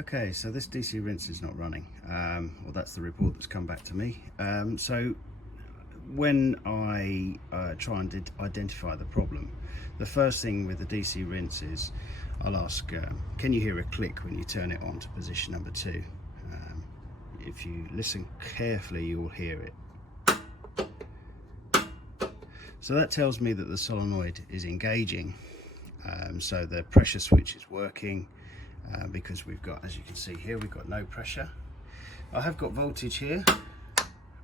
Okay, so this DC rinse is not running. Well, that's the report that's come back to me. So when I try and identify the problem, the first thing with the DC rinse is I'll ask, can you hear a click when you turn it on to position number 2? If you listen carefully, you'll hear it. So that tells me that the solenoid is engaging. So the pressure switch is working. Because we've got, as you can see here, we've got no pressure. I have got voltage here.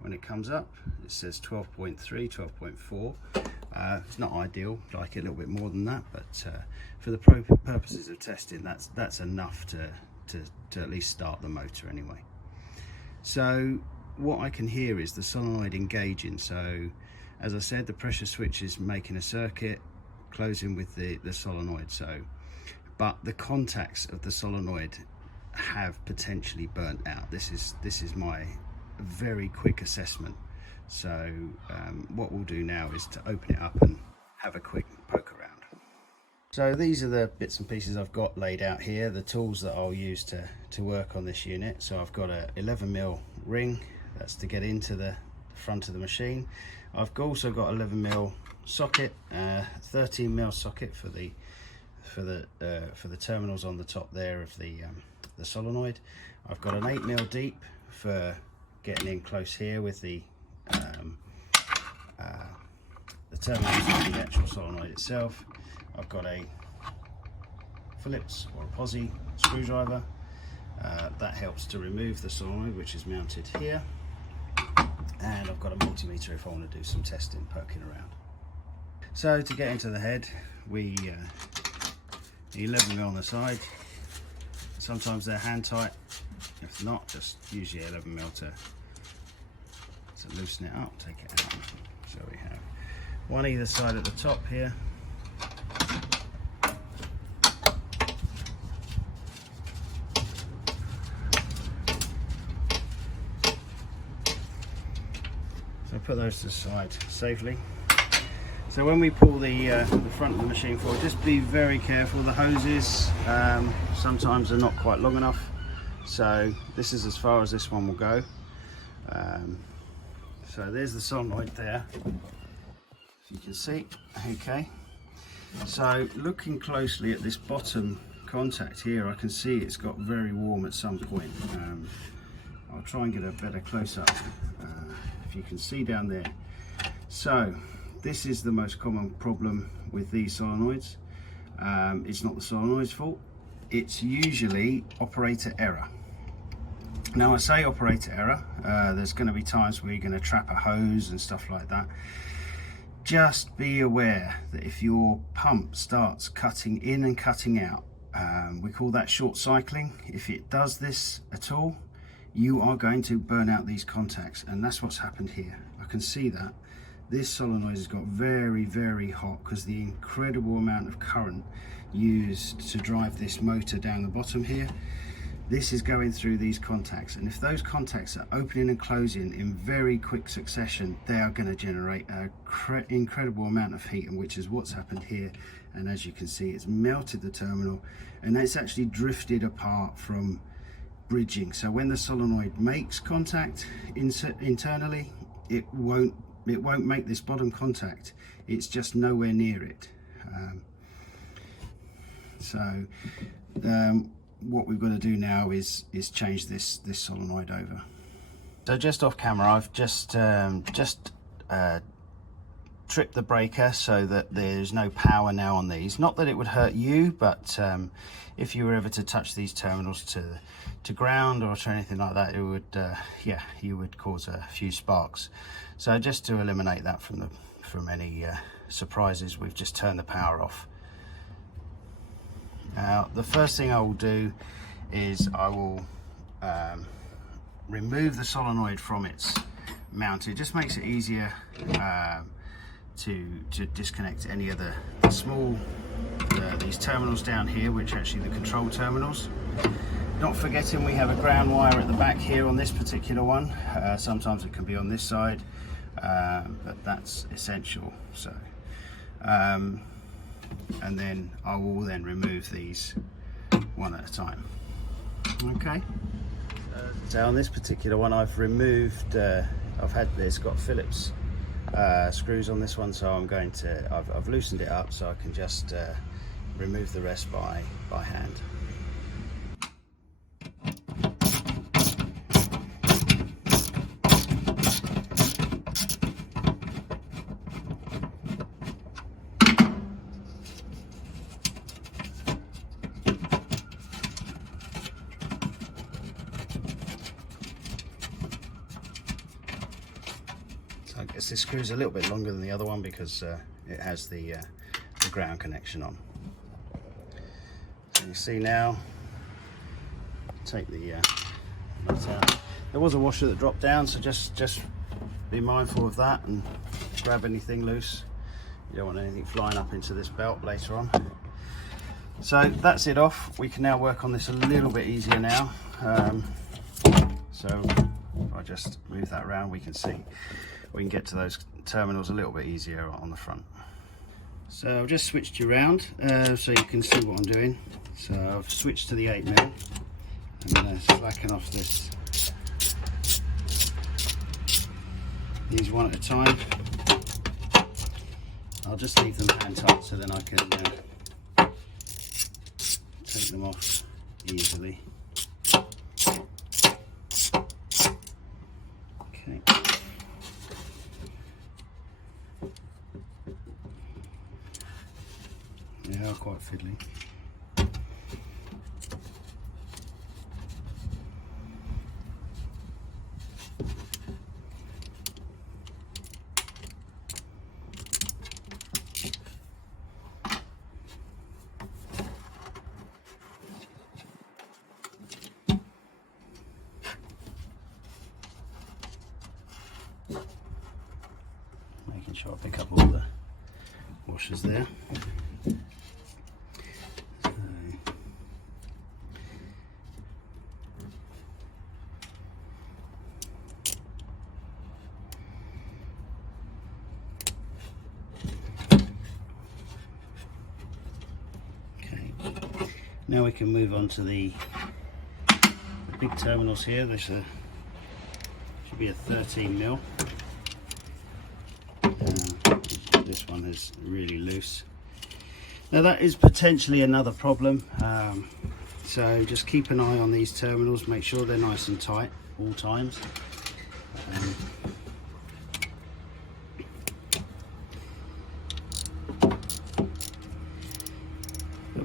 When it comes up, it says 12.3, 12.4. It's not ideal, I'd like it a little bit more than that, but for the purposes of testing, that's enough to at least start the motor anyway. So what I can hear is the solenoid engaging. So as I said, the pressure switch is making a circuit, closing with the solenoid. But the contacts of the solenoid have potentially burnt out. This is my very quick assessment. So what we'll do now is to open it up and have a quick poke around. So these are the bits and pieces I've got laid out here, the tools that I'll use to work on this unit. So I've got a 11mm ring, that's to get into the front of the machine. I've also got 11mm socket, 13mm socket for the terminals on the top there of the solenoid. I've got an 8mm deep for getting in close here with the terminals of the actual solenoid itself. I've got a Phillips or a Posi screwdriver that helps to remove the solenoid, which is mounted here, and I've got a multimeter if I want to do some testing, poking around. So to get into the head, we 11mm on the side. Sometimes they're hand tight, if not, just use your 11mm to loosen it up, take it out. So we have one either side at the top here. So put those to the side safely. So when we pull the front of the machine forward, just be very careful. The hoses sometimes are not quite long enough. So this is as far as this one will go. So there's the solenoid there, if you can see. Okay. So looking closely at this bottom contact here, I can see it's got very warm at some point. I'll try and get a better close-up. If you can see down there. So this is the most common problem with these solenoids. It's not the solenoid's fault. It's usually operator error. Now I say operator error, there's going to be times where you're going to trap a hose and stuff like that. Just be aware that if your pump starts cutting in and cutting out, we call that short cycling. If it does this at all, you are going to burn out these contacts, and that's what's happened here. I can see that. This solenoid has got very, very hot because the incredible amount of current used to drive this motor down the bottom here. This is going through these contacts, and if those contacts are opening and closing in very quick succession, they are going to generate an incredible amount of heat, and which is what's happened here. And as you can see, it's melted the terminal, and it's actually drifted apart from bridging. So when the solenoid makes contact internally, it won't make this bottom contact. It's just nowhere near it. What we've got to do now is change this solenoid over. So just off camera, I've just tripped the breaker so that there's no power now on these. Not that it would hurt you, but if you were ever to touch these terminals to ground or to anything like that, it would you would cause a few sparks. So just to eliminate that from any surprises, we've just turned the power off. Now the first thing I will do is I will remove the solenoid from its mount. It just makes it easier to disconnect any of the small these terminals down here, which are actually the control terminals. Not forgetting we have a ground wire at the back here on this particular one. Sometimes it can be on this side, but that's essential. So and then I will then remove these one at a time. Okay. So on this particular one, I've removed. It's got Phillips screws on this one, so I'm going to. I've loosened it up so I can just remove the rest by hand. I guess this screw is a little bit longer than the other one because it has the ground connection on. So you see now, take the nut out. There was a washer that dropped down, so just be mindful of that and grab anything loose. You don't want anything flying up into this belt later on. So that's it off. We can now work on this a little bit easier now. So if I just move that around, we can see we can get to those terminals a little bit easier on the front. So I've just switched you around so you can see what I'm doing. So I've switched to the 8mm. I'm going to slacken off these one at a time. I'll just leave them hand tight so then I can take them off easily. Okay. They are quite fiddly. Making sure I pick up all the washers there. Now we can move on to the big terminals here. There's should be a 13mm. This one is really loose. Now that is potentially another problem. So just keep an eye on these terminals. Make sure they're nice and tight all times.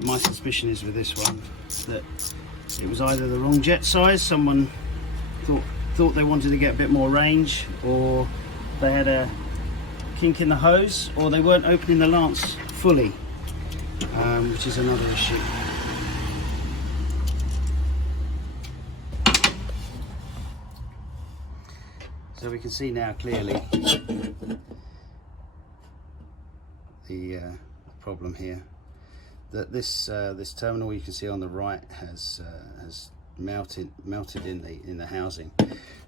My suspicion is with this one that it was either the wrong jet size, someone thought they wanted to get a bit more range, or they had a kink in the hose, or they weren't opening the lance fully, which is another issue. So we can see now clearly the problem here. That this terminal you can see on the right has melted in the housing,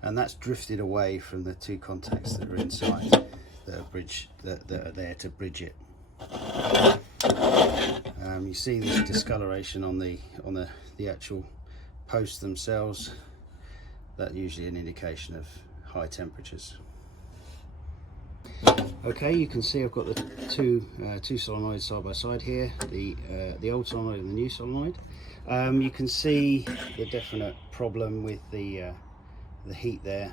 and that's drifted away from the two contacts that are inside that are there to bridge it. You see this discoloration on the actual posts themselves. That's usually an indication of high temperatures. Okay, you can see I've got the two solenoids side by side here, the old solenoid and the new solenoid. You can see the definite problem with the heat there,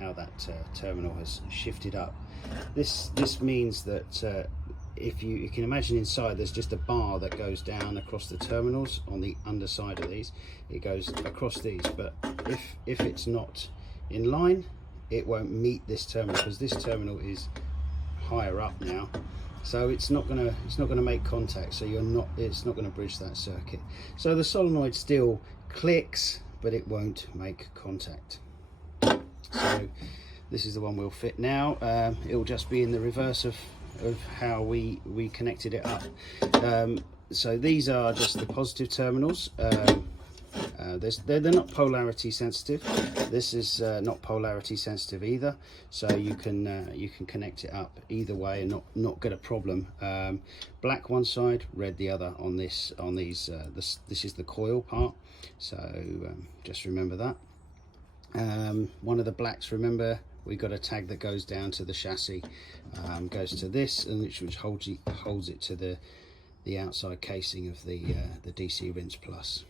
how that terminal has shifted up. This means that if you can imagine inside, there's just a bar that goes down across the terminals on the underside of these. It goes across these, but if it's not in line, it won't meet this terminal, because this terminal is higher up now, so it's not gonna make contact, so it's not gonna bridge that circuit. So the solenoid still clicks, but it won't make contact. So this is the one we'll fit now. It'll just be in the reverse of how we connected it up. So these are just the positive terminals, They're not polarity sensitive. This is not polarity sensitive either, so you can connect it up either way and not get a problem. Black one side, red the other on this. On these, this is the coil part, so just remember that. One of the blacks, remember, we got a tag that goes down to the chassis, goes to this, and which holds it to the outside casing of the DC Plus.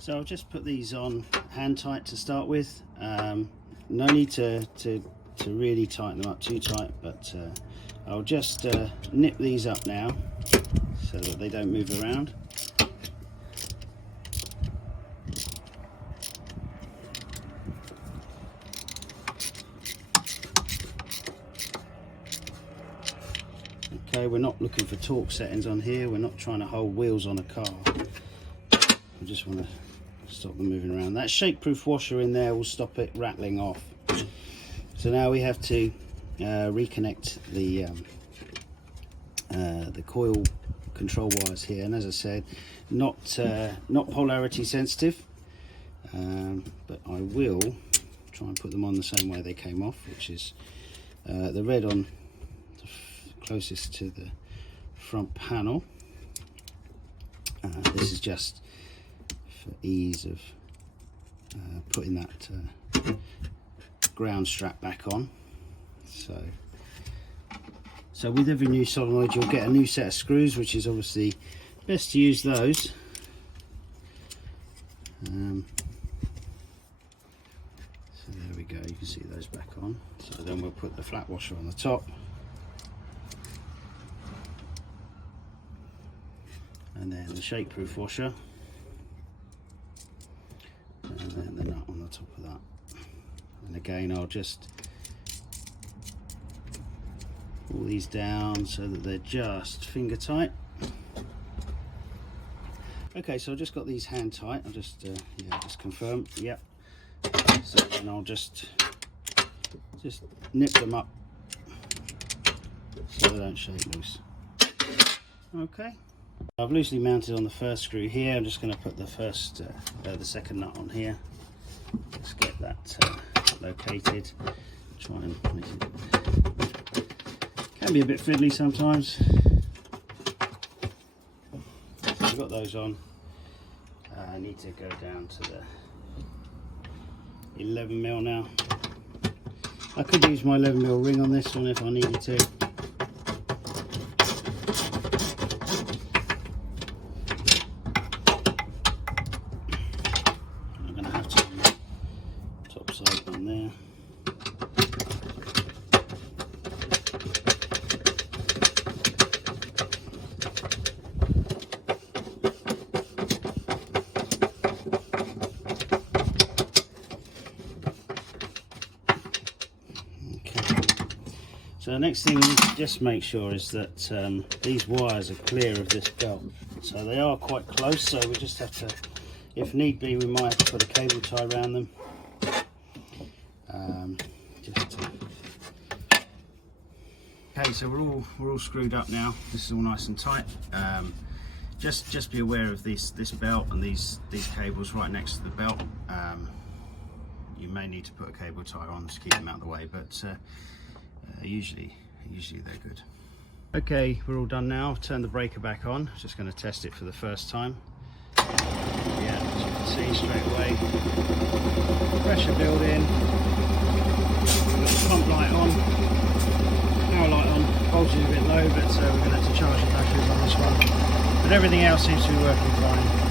So I'll just put these on hand tight to start with. No need to really tighten them up too tight, but I'll just nip these up now so that they don't move around. Okay, we're not looking for torque settings on here. We're not trying to hold wheels on a car. We just want to stop them moving around. That shake-proof washer in there will stop it rattling off. So now we have to reconnect the coil control wires here. And as I said, not polarity sensitive, but I will try and put them on the same way they came off, which is the red on closest to the front panel. This is just for ease of putting that ground strap back on. So with every new solenoid you'll get a new set of screws, which is obviously best to use those. So there we go, you can see those back on. So then we'll put the flat washer on the top, and then the shake-proof washer, and then the nut on the top of that. And again, I'll just pull these down so that they're just finger tight. Okay, so I've just got these hand tight. I'll just just confirm. Yep. So then I'll just nip them up so they don't shake loose. Okay. I've loosely mounted on the first screw here. I'm just going to put the second nut on here. Just get that located. Try and make it. Can be a bit fiddly sometimes. So I've got those on. I need to go down to the 11mm now. I could use my 11mm ring on this one if I needed to. I'm going to have to top side on there. So the next thing we need to just make sure is that these wires are clear of this belt. So they are quite close, so we just have to, if need be, we might have to put a cable tie around them. Okay, so we're all screwed up now. This is all nice and tight. Just be aware of this belt and these cables right next to the belt. You may need to put a cable tie on to keep them out of the way, but usually they're good. Okay, we're all done now. I've turned the breaker back on. Just going to test it for the first time. Yeah, as you can see straight away, pressure building. We've got the pump light on, power light on. Voltage is a bit low, but we're going to have to charge the batteries on this one. But everything else seems to be working fine.